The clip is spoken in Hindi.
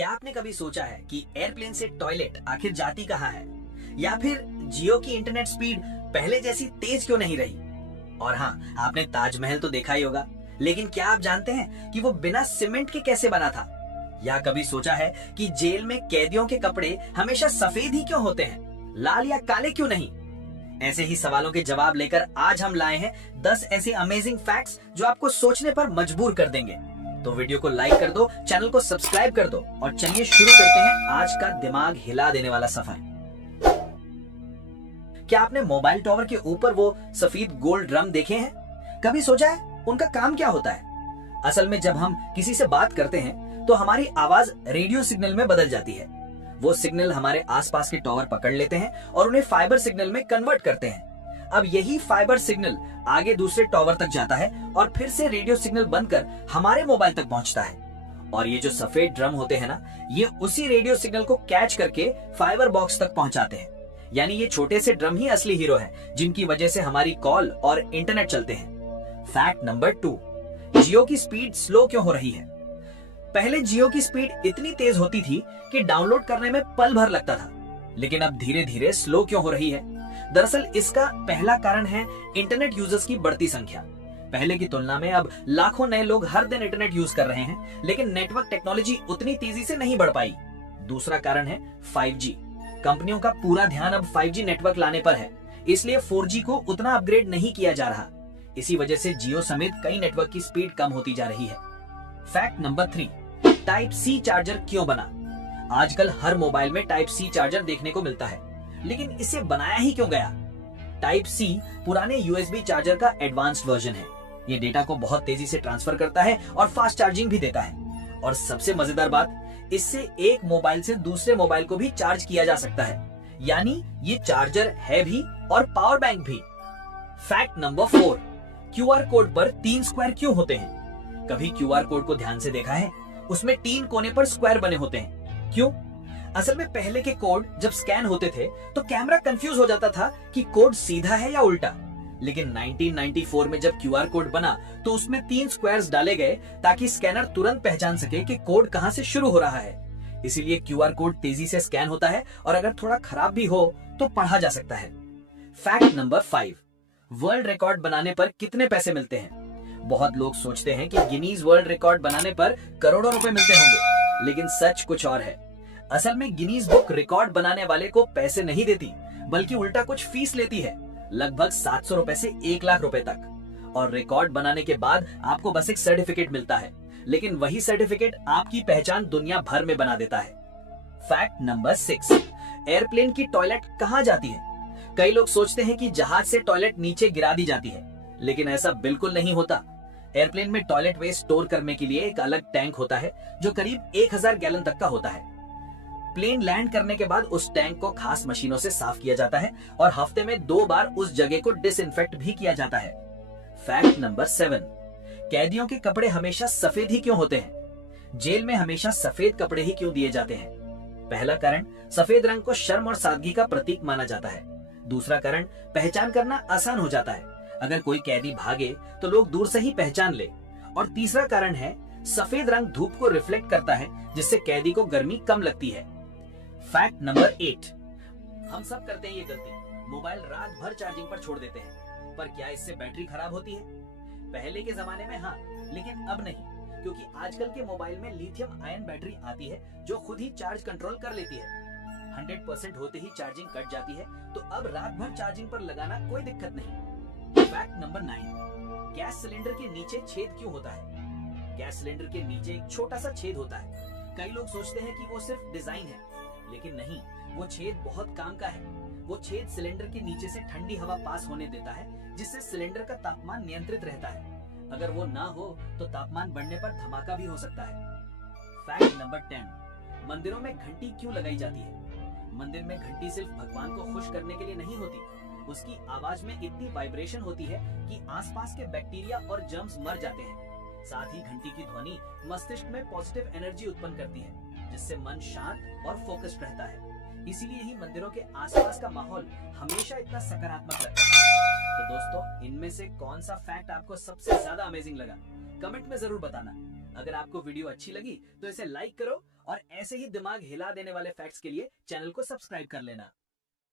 क्या आपने कभी सोचा है कि एयरप्लेन से टॉयलेट आखिर जाती कहाँ है, या फिर जियो की इंटरनेट स्पीड पहले जैसी तेज क्यों नहीं रही? और हाँ, आपने ताजमहल तो देखा ही होगा, लेकिन क्या आप जानते हैं कि वो बिना सीमेंट के कैसे बना था? या कभी सोचा है कि जेल में कैदियों के कपड़े हमेशा सफेद ही क्यों होते हैं, लाल या काले क्यों नहीं? ऐसे ही सवालों के जवाब लेकर आज हम लाए हैं 10 ऐसे अमेजिंग फैक्ट्स जो आपको सोचने पर मजबूर कर देंगे। तो वीडियो को लाइक कर दो, चैनल को सब्सक्राइब कर दो और चलिए शुरू करते हैं आज का दिमाग हिला देने वाला सफर। क्या आपने मोबाइल टावर के ऊपर वो सफेद गोल ड्रम देखे हैं? कभी सोचा है उनका काम क्या होता है? असल में जब हम किसी से बात करते हैं तो हमारी आवाज रेडियो सिग्नल में बदल जाती है। वो सिग्नल हमारे आसपास के टावर पकड़ लेते हैं और उन्हें फाइबर सिग्नल में कन्वर्ट करते हैं। अब यही फाइबर सिग्नल आगे दूसरे टावर तक जाता है और फिर से रेडियो सिग्नल बनकर हमारे मोबाइल तक पहुंचता है। और ये जो सफेद ड्रम होते हैं ना, ये उसी रेडियो सिग्नल को कैच करके फाइबर बॉक्स तक पहुंचाते हैं। यानी ये छोटे से ड्रम ही असली हीरो हैं, जिनकी वजह से हमारी कॉल और इंटरनेट चलते हैं। फैक्ट नंबर 2, जियो की स्पीड स्लो क्यों हो रही है? पहले जियो की स्पीड इतनी तेज होती थी कि डाउनलोड करने में पल भर लगता था, लेकिन अब धीरे धीरे स्लो क्यों हो रही है? दरअसल इसका पहला कारण है इंटरनेट यूजर्स की बढ़ती संख्या। पहले की तुलना में अब लाखों नए लोग हर दिन इंटरनेट यूज कर रहे हैं, लेकिन नेटवर्क टेक्नोलॉजी उतनी तेजी से नहीं बढ़ पाई। दूसरा कारण है 5G। कंपनियों का पूरा ध्यान अब 5G नेटवर्क लाने पर है, इसलिए 4G को उतना अपग्रेड नहीं किया जा रहा। इसी वजह से जियो समेत कई नेटवर्क की स्पीड कम होती जा रही है। Fact number 3, type C charger क्यों बना? आजकल हर मोबाइल में टाइप सी चार्जर देखने को मिलता है, लेकिन इसे बनाया ही क्यों गया? टाइप सी पुराने USB चार्जर का एडवांस्ड वर्जन है। ये डेटा को बहुत तेजी से ट्रांसफर करता है और फास्ट चार्जिंग भी देता है। और सबसे मजेदार बात, इससे एक मोबाइल से दूसरे मोबाइल को भी चार्ज किया जा सकता है। यानी ये चार्जर है भी और पावर बैंक भी। फैक्ट नंबर 4, QR कोड पर 3 स्क्वायर क्यों होते हैं? कभी QR कोड को ध्यान से देखा है? उसमें 3 कोने पर स्क्वायर बने होते हैं। क्यों? असल में पहले के कोड जब स्कैन होते थे तो कैमरा कंफ्यूज हो जाता था कि कोड सीधा है या उल्टा। लेकिन 1994 में जब QR कोड बना तो उसमें 3 स्क्वायर्स डाले गए ताकि स्कैनर तुरंत पहचान सके कि कोड कहां से शुरू हो रहा है। इसीलिए QR कोड तेजी से स्कैन होता है और अगर थोड़ा खराब भी हो तो पढ़ा जा सकता है। फैक्ट नंबर 5, वर्ल्ड रिकॉर्ड बनाने पर कितने पैसे मिलते हैं? बहुत लोग सोचते हैं कि गिनीज वर्ल्ड रिकॉर्ड बनाने पर करोड़ों रुपए मिलते होंगे, लेकिन सच कुछ और है। असल में गिनीज बुक रिकॉर्ड बनाने वाले को पैसे नहीं देती, बल्कि उल्टा कुछ फीस लेती है, लगभग 700 रुपए से 1 लाख रुपए तक। और रिकॉर्ड बनाने के बाद आपको बस एक सर्टिफिकेट मिलता है, लेकिन वही सर्टिफिकेट आपकी पहचान दुनिया भर में बना देता है। फैक्ट नंबर 6, एयरप्लेन की टॉयलेट कहाँ जाती है? कई लोग सोचते हैं कि जहाज से टॉयलेट नीचे गिरा दी जाती है, लेकिन ऐसा बिल्कुल नहीं होता। एयरप्लेन में टॉयलेट वेस्ट स्टोर करने के लिए एक अलग टैंक होता है, जो करीब 1000 गैलन तक का होता है। प्लेन लैंड करने के बाद उस टैंक को खास मशीनों से साफ किया जाता है और हफ्ते में 2 बार उस जगह को डिसइंफेक्ट भी किया जाता है। फैक्ट नंबर 7, कैदियों के कपड़े हमेशा सफेद ही क्यों होते हैं? जेल में हमेशा सफेद कपड़े ही क्यों दिए जाते हैं? पहला कारण, सफेद रंग को शर्म और सादगी का प्रतीक माना जाता है। दूसरा कारण, पहचान करना आसान हो जाता है। अगर कोई कैदी भागे तो लोग दूर से ही पहचान ले। और तीसरा कारण है, सफेद रंग धूप को रिफ्लेक्ट करता है, जिससे कैदी को गर्मी कम लगती है। फैक्ट नंबर 8, हम सब करते हैं ये गलती, मोबाइल रात भर चार्जिंग पर छोड़ देते हैं। पर क्या इससे बैटरी खराब होती है? पहले के जमाने में हाँ, लेकिन अब नहीं, क्योंकि आजकल के मोबाइल में लिथियम आयन बैटरी आती है जो खुद ही चार्ज कंट्रोल कर लेती है। 100% होते ही चार्जिंग कट जाती है, तो अब रात भर चार्जिंग पर लगाना कोई दिक्कत नहीं। फैक्ट नंबर 9, गैस सिलेंडर के नीचे छेद क्यों होता है? गैस सिलेंडर के नीचे एक छोटा सा छेद होता है। कई लोग सोचते हैं कि वो सिर्फ डिजाइन है, लेकिन नहीं, वो छेद बहुत काम का है। वो छेद सिलेंडर के नीचे से ठंडी हवा पास होने देता है, जिससे सिलेंडर का तापमान नियंत्रित रहता है। अगर वो ना हो तो तापमान बढ़ने पर धमाका भी हो सकता है। फैक्ट नंबर 10, मंदिरों में घंटी क्यों लगाई जाती है? मंदिर में घंटी सिर्फ भगवान को खुश करने के लिए नहीं होती, उसकी आवाज में इतनी वाइब्रेशन होती है कि आसपास के बैक्टीरिया और जर्म्स मर जाते हैं। साथ ही घंटी की ध्वनि मस्तिष्क में पॉजिटिव एनर्जी उत्पन्न करती है, जिससे मन शांत और फोकस्ड रहता है। इसीलिए ही मंदिरों के आसपास का माहौल हमेशा इतना सकारात्मक लगता है। तो दोस्तों, इनमें से कौन सा फैक्ट आपको सबसे ज्यादा अमेजिंग लगा? कमेंट में जरूर बताना। अगर आपको वीडियो अच्छी लगी तो इसे लाइक करो और ऐसे ही दिमाग हिला देने वाले फैक्ट्स के लिए चैनल को सब्सक्राइब कर लेना।